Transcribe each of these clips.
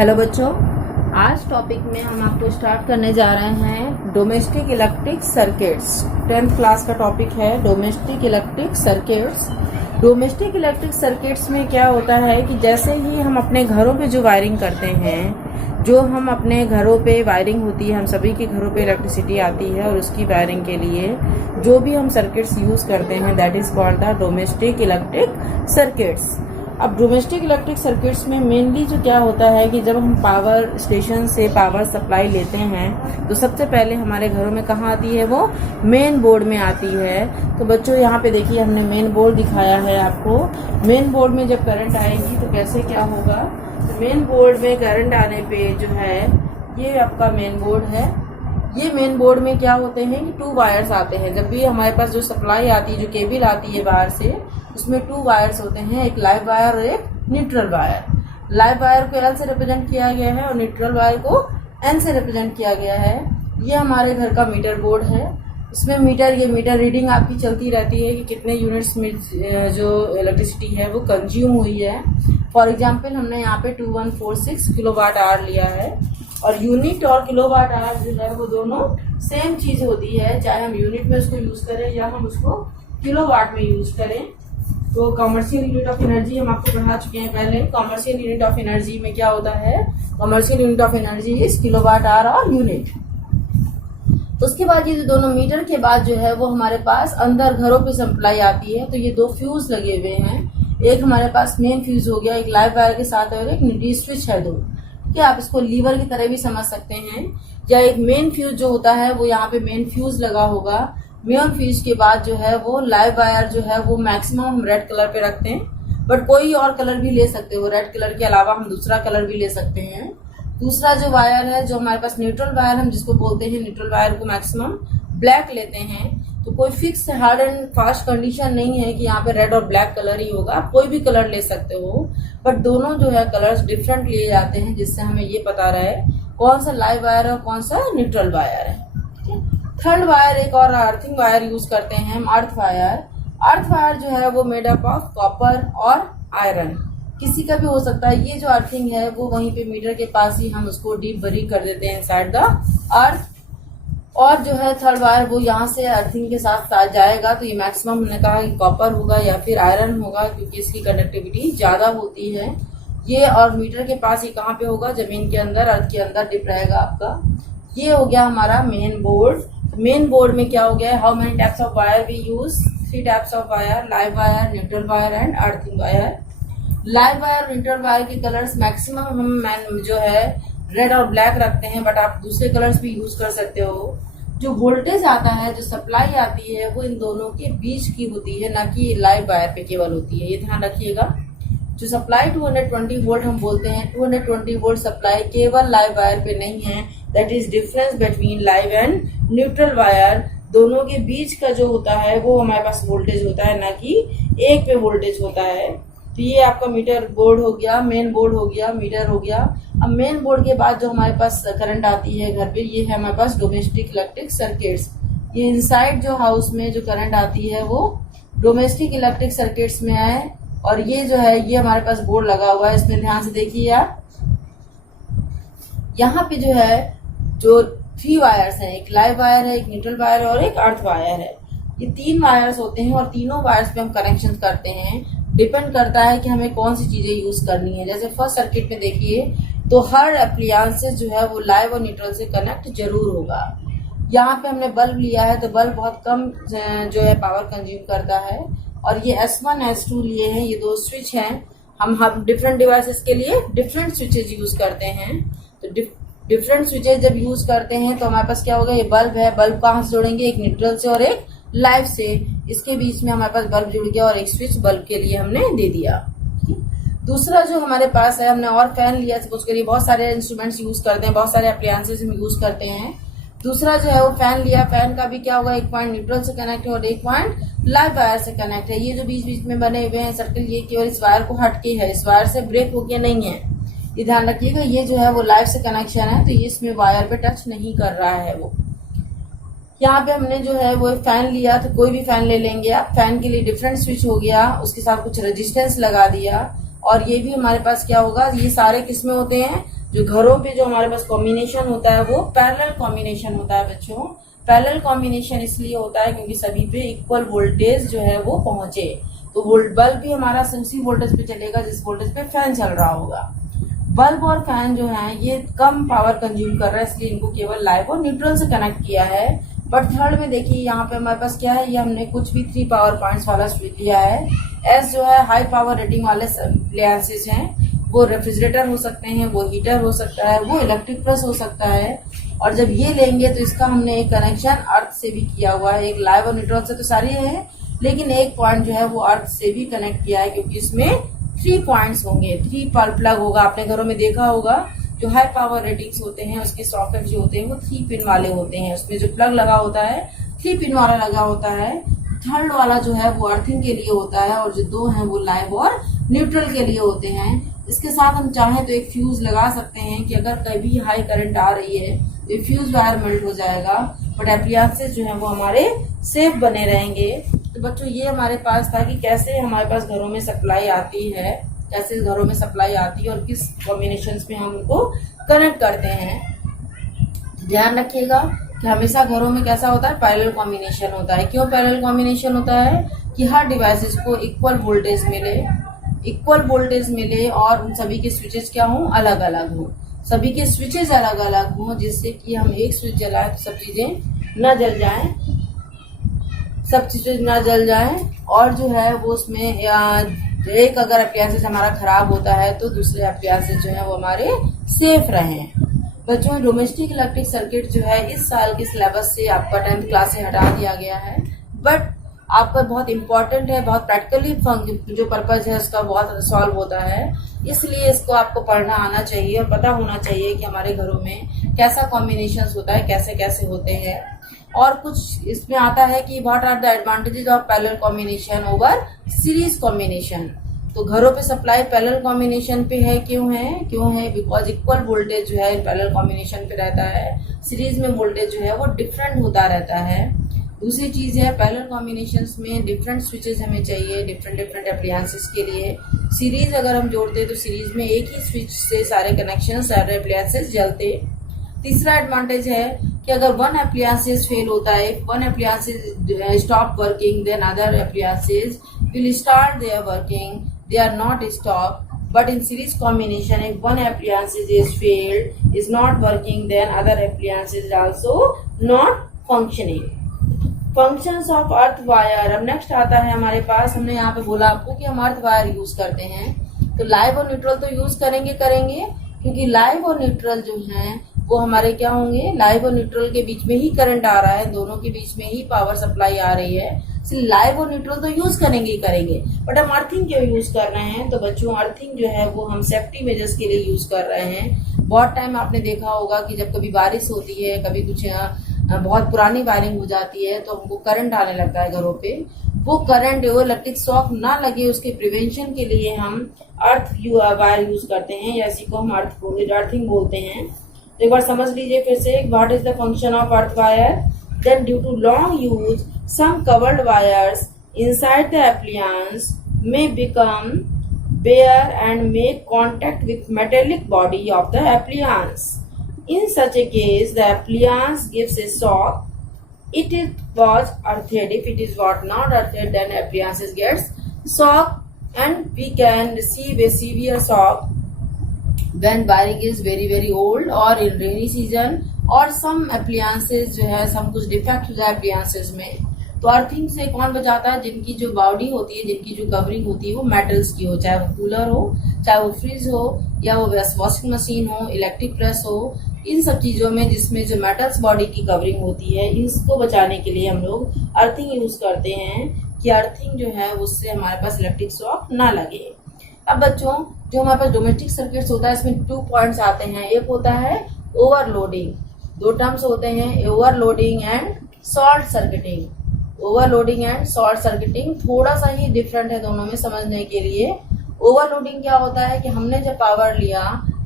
Hello बच्चों, आज topic में हम आपको स्टार्ट करने जा रहे हैं domestic electric circuits. 10th class का टॉपिक है domestic electric circuits. Domestic electric circuits में क्या होता है कि जैसे ही हम अपने घरों पे जो वायरिंग करते हैं, जो हम अपने घरों पे वायरिंग होती है, हम सभी के घरों पे इलेक्ट्रिसिटी आती है और उसकी वायरिंग के लिए जो भी हम सर्किट्स यूज करते हैं that is called the domestic electric circuits. अब डोमेस्टिक इलेक्ट्रिक सर्किट्स में मेनली जो क्या होता है कि जब हम पावर स्टेशन से पावर सप्लाई लेते हैं तो सबसे पहले हमारे घरों में कहाँ आती है, वो मेन बोर्ड में आती है। तो बच्चों यहाँ पे देखिए हमने मेन बोर्ड दिखाया है आपको। मेन बोर्ड में जब करंट आएगी तो कैसे क्या होगा, तो मेन बोर्ड में करंट आने पे जो है ये आपका मेन बोर्ड है। ये मेन बोर्ड में क्या होते हैं कि 2 वायर्स आते हैं। जब भी हमारे पास जो सप्लाई आती है, जो केबल आती है बाहर से, उसमें 2 वायर्स होते हैं, एक लाइव वायर और एक न्यूट्रल वायर। लाइव वायर को L से रिप्रेजेंट किया गया है और न्यूट्रल वायर को N से रिप्रेजेंट किया गया है। ये हमारे घर का मीटर बोर्ड है। इसमें ये मीटर रीडिंग आपकी चलती रहती है कि कितने यूनिट्स में जो इलेक्ट्रिसिटी है वो कंज्यूम हुई है। फॉर एग्जाम्पल हमने यहाँ पे 2146 किलोवाट आवर लिया है और यूनिट और किलोवाट आवर जो है वो दोनों सेम चीज होती है, चाहे हम यूनिट में उसको यूज करें या हम उसको किलोवाट में यूज करें। तो कॉमर्शियल यूनिट ऑफ एनर्जी हम आपको पढ़ा चुके हैं पहले। कॉमर्शियल यूनिट ऑफ एनर्जी में क्या होता है, commercial unit of energy is kilowatt hour और यूनिट। तो उसके बाद ये दोनों मीटर के बाद जो है वो हमारे पास अंदर घरों पे सप्लाई आती है। तो ये 2 फ्यूज लगे हुए हैं, एक हमारे पास मेन फ्यूज हो गया, एक लाइव वायर के साथ और एक न्यूट्री स्विच है 2। क्या आप इसको लीवर की तरह भी समझ सकते हैं, या एक मेन फ्यूज जो होता है वो यहाँ पे मेन फ्यूज लगा होगा। मेन फ्यूज के बाद जो है वो लाइव वायर जो है वो मैक्सिमम हम रेड कलर पे रखते हैं, बट कोई और कलर भी ले सकते हो। रेड कलर के अलावा हम दूसरा कलर भी ले सकते हैं। दूसरा जो वायर है, जो हमारे पास न्यूट्रल वायर हम जिसको बोलते हैं, न्यूट्रल वायर को मैक्सिमम ब्लैक लेते हैं। तो कोई fix hard and fast condition नहीं है कि यहाँ पे रेड और ब्लैक कलर ही होगा, आप कोई भी कलर ले सकते हो, बट दोनों जो है कलर्स डिफरेंट लिए जाते हैं, जिससे हमें ये पता रहे कौन सा लाइव वायर है और कौन सा न्यूट्रल वायर है। थर्ड वायर एक और अर्थिंग वायर यूज करते हैं हम, अर्थ वायर। अर्थ वायर जो है वो मेड अप ऑफ कॉपर और आयरन, किसी का भी हो सकता है। ये जो अर्थिंग है वो वहीं पे मीटर के पास ही हम उसको डीप बरी कर देते हैं इनसाइड द अर्थ। और जो है थर्ड वायर वो यहाँ से अर्थिंग के साथ जाएगा, तो ये मैक्सिमम हमने कहा कि कॉपर होगा या फिर आयरन होगा, क्योंकि इसकी कंडक्टिविटी ज्यादा होती है। ये और मीटर के पास ही कहाँ पे होगा, जमीन के अंदर, अर्थ के अंदर डिप रहेगा आपका। ये हो गया हमारा मेन बोर्ड। मेन बोर्ड में क्या हो गया, how many types of wire we use, 3 types of wire, live wire, neutral wire and earthing wire. Live wire और न्यूट्रल वायर के कलर्स मैक्सिमम हम जो है रेड और ब्लैक रखते हैं, बट आप दूसरे कलर्स भी यूज कर सकते हो। जो वोल्टेज आता है, जो सप्लाई आती है, वो इन दोनों के बीच की होती है, ना कि लाइव वायर पे केवल होती है, ये ध्यान रखिएगा। जो सप्लाई 220 वोल्ट हम बोलते हैं, 220 वोल्ट सप्लाई केवल लाइव वायर पे नहीं है। That is difference between live and neutral wire. दोनों के बीच का जो होता है वो हमारे पास वोल्टेज होता है, ना कि एक पे वोल्टेज होता है। तो ये आपका मीटर बोर्ड हो गया, मेन बोर्ड हो गया, मीटर हो गया। अब मेन बोर्ड के बाद जो हमारे पास करंट आती है घर पे, ये है हमारे पास डोमेस्टिक इलेक्ट्रिक सर्किट्स। ये इनसाइड जो हाउस में जो करंट आती है वो डोमेस्टिक इलेक्ट्रिक सर्किट्स में है। और ये जो है ये हमारे पास बोर्ड लगा हुआ है, इसमें ध्यान से देखिए आप। यहाँ पे जो है जो 3 वायर्स हैं, एक लाइव वायर है, एक न्यूट्रल वायर और एक अर्थ वायर है। ये 3 वायर्स होते हैं और तीनों वायर्स पे हम कनेक्शन करते हैं। डिपेंड करता है कि हमें कौन सी चीजें यूज करनी है। जैसे फर्स्ट सर्किट में देखिए तो हर एप्लियंसेस जो है वो लाइव और न्यूट्रल से कनेक्ट जरूर होगा। यहाँ पे हमने बल्ब लिया है तो बल्ब बहुत कम जो है पावर कंज्यूम करता है। और ये S1 S2 लिए हैं, ये 2 स्विच हैं। हम डिफरेंट डिवाइसेस के लिए डिफरेंट स्विचेज यूज करते हैं। तो डिफरेंट स्विचेज जब यूज करते हैं तो हमारे पास क्या होगा, ये बल्ब है, बल्ब कहाँ से जोड़ेंगे, एक न्यूट्रल से और एक लाइव से। इसके बीच में हमारे पास बल्ब जुड़ गया और एक स्विच बल्ब के लिए हमने दे दिया। दूसरा जो हमारे पास है, हमने और फैन लिया, सपोज करिए बहुत सारे इंस्ट्रूमेंट्स यूज करते हैं, बहुत सारे अप्लायंसेस हम यूज करते हैं। दूसरा जो है वो फैन लिया, फैन का भी क्या होगा, एक पॉइंट न्यूट्रल से कनेक्ट है और एक पॉइंट लाइव वायर से कनेक्ट है। ये जो बीच बीच में बने हुए हैं सर्कल, ये केवल इस वायर को हटके है, इस वायर से ब्रेक होके नहीं है, ये ध्यान रखिएगा। ये जो है वो लाइव से कनेक्शन है, तो ये इसमें वायर पे टच नहीं कर रहा है वो। यहाँ पे हमने जो है वो फैन लिया, तो कोई भी फैन ले लेंगे आप। फैन के लिए डिफरेंट स्विच हो गया, उसके साथ कुछ रेजिस्टेंस लगा दिया। और ये भी हमारे पास क्या होगा, ये सारे किसमें होते हैं, जो घरों पे जो हमारे पास कॉम्बिनेशन होता है वो पैरेलल कॉम्बिनेशन होता है बच्चों। पैरेलल कॉम्बिनेशन इसलिए होता है क्योंकि सभी पे इक्वल वोल्टेज जो है वो पहुंचे। तो बल्ब भी हमारा उसी वोल्टेज पे चलेगा जिस वोल्टेज पे फैन चल रहा होगा। बल्ब और फैन जो है ये कम पावर कंज्यूम कर रहा है, इसलिए इनको केवल लाइव और न्यूट्रल से कनेक्ट किया है। बट थर्ड में देखिए यहाँ पे हमारे पास क्या है, ये हमने कुछ भी 3 पावर पॉइंट्स वाला स्विच लिया है। एस जो है हाई पावर रेटिंग वाले अप्लायंसेस हैं, वो रेफ्रिजरेटर हो सकते हैं, वो हीटर हो सकता है, वो इलेक्ट्रिक प्रेस हो सकता है। और जब ये लेंगे तो इसका हमने एक कनेक्शन अर्थ से भी किया हुआ है। एक लाइव और न्यूट्रल से तो सारे हैं, लेकिन एक पॉइंट जो है वो अर्थ से भी कनेक्ट किया है, क्योंकि इसमें 3 पॉइंट्स होंगे। 3 प्लग होगा, आपने घरों में देखा होगा जो हाई पावर रेटिंग्स होते हैं उसके सॉकेट जो होते हैं वो 3 पिन वाले होते हैं। उसमें जो प्लग लगा होता है 3 पिन वाला लगा होता है। थर्ड वाला जो है वो अर्थिंग के लिए होता है, और जो 2 हैं वो लाइव और न्यूट्रल के लिए होते हैं। इसके साथ हम चाहें तो एक फ्यूज लगा सकते हैं कि अगर कभी हाई करंट आ रही है तो फ्यूज वायर मेल्ट हो जाएगा, बट एप्लायंसेस जो है वो हमारे सेफ बने रहेंगे। तो बच्चों ये हमारे पास था कि कैसे हमारे पास घरों में सप्लाई आती है, कैसे घरों में सप्लाई आती है और किस कॉम्बिनेशंस में हम उनको कनेक्ट करते हैं। ध्यान रखिएगा कि हमेशा घरों में कैसा होता है, पैरेलल कॉम्बिनेशन होता है। क्यों पैरेलल कॉम्बिनेशन होता है? कि हर डिवाइसेस को इक्वल वोल्टेज मिले और उन सभी के स्विचेस क्या हों, अलग अलग हों। सभी के स्विचेस अलग अलग हों, जिससे कि हम एक स्विच जलाएं तो सब चीजें न जल जाएं, सब चीजें न जल जाएं। और जो है वो उसमें एक अगर अप्लायंसेस हमारा खराब होता है तो दूसरे अप्लायंसेस जो है वो हमारे सेफ रहें। बच्चों डोमेस्टिक इलेक्ट्रिक सर्किट जो है इस साल के सिलेबस से आपका 10th क्लास से हटा दिया गया है, बट आपका बहुत इंपॉर्टेंट है, बहुत प्रैक्टिकली जो पर्पज है उसका बहुत सॉल्व होता है। इसलिए इसको आपको पढ़ना आना चाहिए और पता होना चाहिए कि हमारे घरों में कैसा कॉम्बिनेशन होता है, कैसे कैसे होते हैं। और कुछ इसमें आता है कि what are the advantages of parallel combination over series combination. तो घरों पे सप्लाई पैरेलल कॉम्बिनेशन पे है, क्यों है? बिकॉज इक्वल वोल्टेज जो है पैरेलल कॉम्बिनेशन पे रहता है। सीरीज में वोल्टेज जो है वो डिफरेंट होता रहता है। दूसरी चीज है पैरेलल कॉम्बिनेशंस में डिफरेंट स्विचेस हमें चाहिए डिफरेंट अप्लायंसेस के लिए। सीरीज अगर हम जोड़ते तो सीरीज में एक ही स्विच से सारे कनेक्शन, सारे अप्लायंसेस जलते। तीसरा एडवांटेज है कि अगर वन अप्लायंसेस फेल होता है, one appliances stop working, then other appliances will start their working, they are not stop. But in series combination, if one appliance is failed, is not working, then other appliance is also not functioning. Functions of earth wire. अब next आता है हमारे पास, हमने यहाँ पे बोला आपको कि हम अर्थ वायर यूज करते हैं, तो लाइव और न्यूट्रल तो यूज करेंगे क्योंकि लाइव और न्यूट्रल जो हैं वो हमारे क्या होंगे, लाइव और न्यूट्रल के बीच में ही करंट आ रहा है, दोनों के बीच में ही पावर सप्लाई आ रही है, इसलिए लाइव और न्यूट्रल तो यूज करेंगे। बट हम अर्थिंग क्यों यूज कर रहे हैं? तो बच्चों अर्थिंग जो है वो हम सेफ्टी मेजर्स के लिए यूज कर रहे हैं। बहुत टाइम आपने देखा होगा कि जब कभी बारिश होती है, कभी कुछ बहुत पुरानी वायरिंग हो जाती है तो हमको करंट आने लगता है घरों पे। वो करंट वो इलेक्ट्रिक शॉक ना लगे उसके प्रिवेंशन के लिए हम अर्थ वायर यूज करते हैं, या इसी को हम अर्थिंग बोलते हैं। तो एक बार समझ लीजिए फिर से, what is the function of earth wire. Then due to long use some covered wires inside the appliance may become bare and make contact with metallic body of the appliance. In such a case, the appliance gives a shock. It was earthed. If it is not earthed, then appliance gets shock, and we can receive a severe shock when wiring is very old or in rainy season, or some appliances जो है some कुछ defect हो जाए appliances में। तो earthing से कौन बचाता है? जिनकी जो बॉडी होती है, जिनकी जो कवरिंग होती है वो मेटल्स की हो, चाहे वो कूलर हो, चाहे वो फ्रिज हो, या वो वॉशिंग मशीन हो, इलेक्ट्रिक प्रेस हो। इन सब चीजों में जिसमें जो मेटल्स बॉडी की कवरिंग होती है, इसको बचाने के लिए हम लोग अर्थिंग यूज करते हैं कि अर्थिंग जो है उससे हमारे पास इलेक्ट्रिक शॉक ना लगे। अब बच्चों जो हमारे पास डोमेस्टिक सर्किट्स होता है इसमें 2 पॉइंट्स आते हैं। एक होता है ओवरलोडिंग, 2 टर्म्स होते हैं, overloading and short circuiting. Overloading and short circuiting थोड़ा सा ही डिफरेंट है दोनों में समझने के लिए। ओवरलोडिंग क्या होता है कि हमने जब पावर लिया,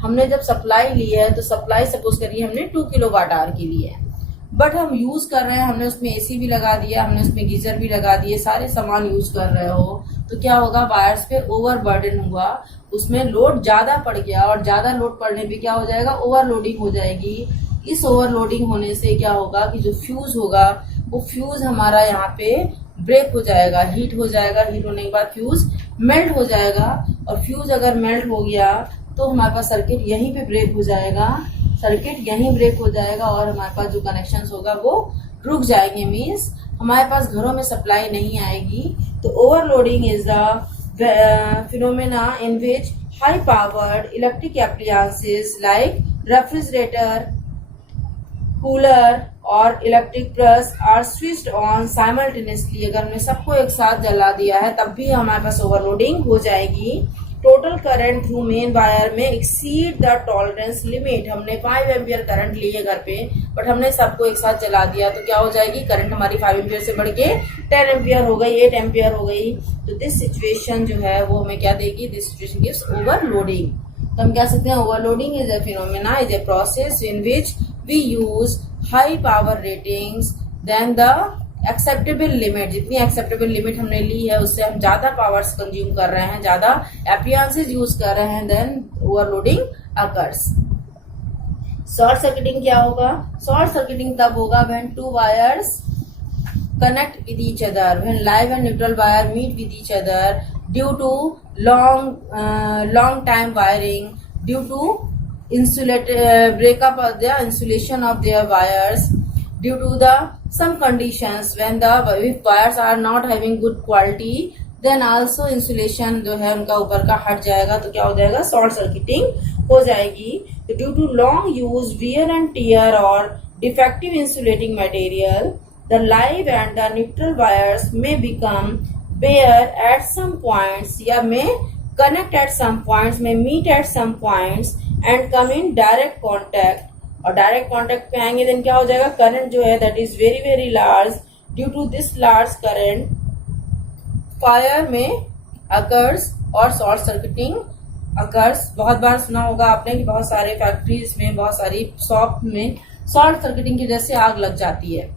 हमने जब सप्लाई ली है, तो सप्लाई सपोज करिए हमने 2 किलोवाट आवर की ली है, बट हम यूज कर रहे हैं, हमने उसमें एसी भी लगा दिया, हमने उसमें गीजर भी लगा दिए, सारे सामान यूज कर रहे हो, तो क्या होगा, वायर्स पे ओवरबर्डन हुआ, उसमें लोड ज्यादा पड़ गया, और ज्यादा लोड पड़ने पे क्या हो जाएगा, ओवरलोडिंग हो जाएगी। इस ओवरलोडिंग होने से क्या होगा कि जो फ्यूज होगा वो फ्यूज हमारा यहाँ पे ब्रेक हो जाएगा, हीट हो जाएगा, हीट होने के बाद फ्यूज मेल्ट हो जाएगा, और फ्यूज अगर मेल्ट हो गया तो हमारे पास सर्किट यहीं पे ब्रेक हो जाएगा, सर्किट यहीं ब्रेक हो जाएगा, और हमारे पास जो कनेक्शंस होगा वो रुक जाएंगे, मीन्स हमारे पास घरों में सप्लाई नहीं आएगी। तो overloading is the phenomena in which high powered electric appliances like refrigerator, cooler और electric press are switched on simultaneously. अगर हमने सबको एक साथ जला दिया है तब भी हमारे पास ओवरलोडिंग हो जाएगी। Total current through main wire में एक्सीड द टॉलरेंस लिमिट। हमने 5 एम्पियर करंट लिए घर पे, बट हमने सबको एक साथ जला दिया तो क्या हो जाएगी, करंट हमारी 5 एम्पियर से बढ़ के 10 एम्पियर हो गई, 8 एम्पियर हो गई। तो दिस सिचुएशन जो है वो हमें क्या देगी, दिस सिचुएशन गिव्स ओवरलोडिंग। तो हम कह सकते हैं overloading is a phenomena, is a process in which we use high power ratings then the acceptable limit. जितनी एक्सेप्टेबल लिमिट हमने ली है उससे हम ज्यादा पावर्स कंज्यूम कर रहे हैं, ज्यादा एप्लायंसेस यूज कर रहे हैं, then overloading occurs. Short circuiting क्या होगा, शॉर्ट सर्किटिंग तब होगा when two wires connect with each other, when live and neutral wire meet with each other due to long time wiring, due to breakup of the insulation of their wires, due to the some conditions when the if wires are not having good quality, then also insulation जो है उनका ऊपर का हट जाएगा, तो क्या हो जाएगा, शॉर्ट सर्किटिंग हो जाएगी। तो due to long use, wear and tear और defective insulating material, the live and the neutral wires may become bare at some points, या may connect at some points, may meet at some points and come in direct contact, और direct contact पे आएंगे then क्या हो जाएगा, current जो है that is very very large. Due to this large current fire में अकर्स और शॉर्ट सर्किटिंग अकर्स। बहुत बार सुना होगा आपने कि बहुत सारे फैक्ट्रीज में, बहुत सारी शॉप में शॉर्ट सर्किटिंग की वजह से आग लग जाती है।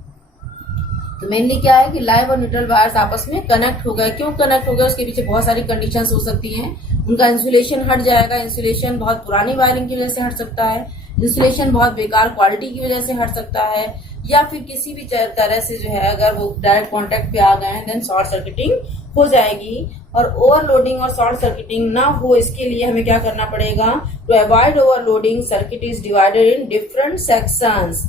तो मेनली क्या है कि लाइव और न्यूट्रल वायर्स आपस में कनेक्ट हो गए। क्यों कनेक्ट हो गए, उसके पीछे बहुत सारी कंडीशंस हो सकती हैं। उनका इंसुलेशन हट जाएगा, इंसुलेशन बहुत पुरानी वायरिंग की वजह से हट सकता है, इंसुलेशन बहुत बेकार क्वालिटी की वजह से हट सकता है, या फिर किसी भी तरह से जो है अगर वो डायरेक्ट कॉन्टेक्ट पे आ गए हैं देन शॉर्ट सर्किटिंग हो जाएगी। और ओवरलोडिंग और शॉर्ट सर्किटिंग ना हो इसके लिए हमें क्या करना पड़ेगा, to avoid overloading circuit is divided in different sections,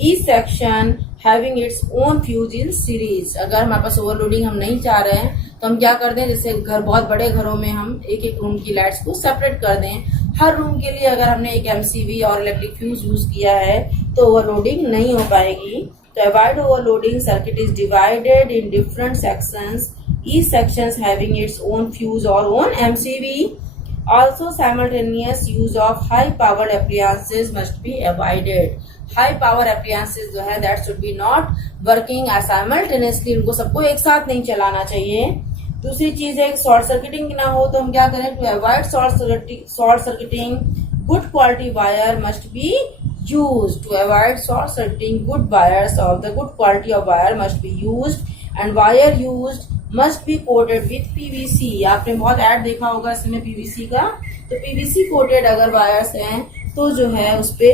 each section having its own fuse in series. अगर हमारे पास ओवरलोडिंग हम नहीं चाह रहे हैं तो हम क्या कर दें, जैसे घर बहुत बड़े घरों में हम एक एक रूम की लाइट्स को सेपरेट कर दें। हर रूम के लिए अगर हमने एक एमसीवी और इलेक्ट्रिक फ्यूज यूज किया है तो ओवरलोडिंग नहीं हो पाएगी। तो avoid overloading circuit is divided in different sections, each sections having its own fuse or own MCV. Also, simultaneous use of high powered appliances must be avoided. High power appliances जो है that should be not working as simultaneously, उनको सबको एक साथ नहीं चलाना चाहिए। दूसरी चीज है शॉर्ट सर्किटिंग ना हो तो हम क्या करें, to avoid short circuiting good quality wire must be used. To avoid short circuiting, good wires of the good quality of wire must be used, and wire used must be coated with PVC. आपने बहुत add देखा होगा इसमें PVC का, तो PVC coated अगर wires हैं तो जो है उस पे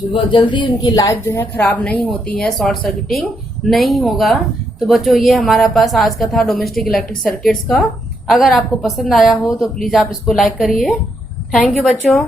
जल्दी उनकी लाइफ जो है खराब नहीं होती है, शॉर्ट सर्किटिंग नहीं होगा। तो बच्चों ये हमारा पास आज का था डोमेस्टिक इलेक्ट्रिक सर्किट्स का। अगर आपको पसंद आया हो तो प्लीज आप इसको लाइक करिए। थैंक यू बच्चों।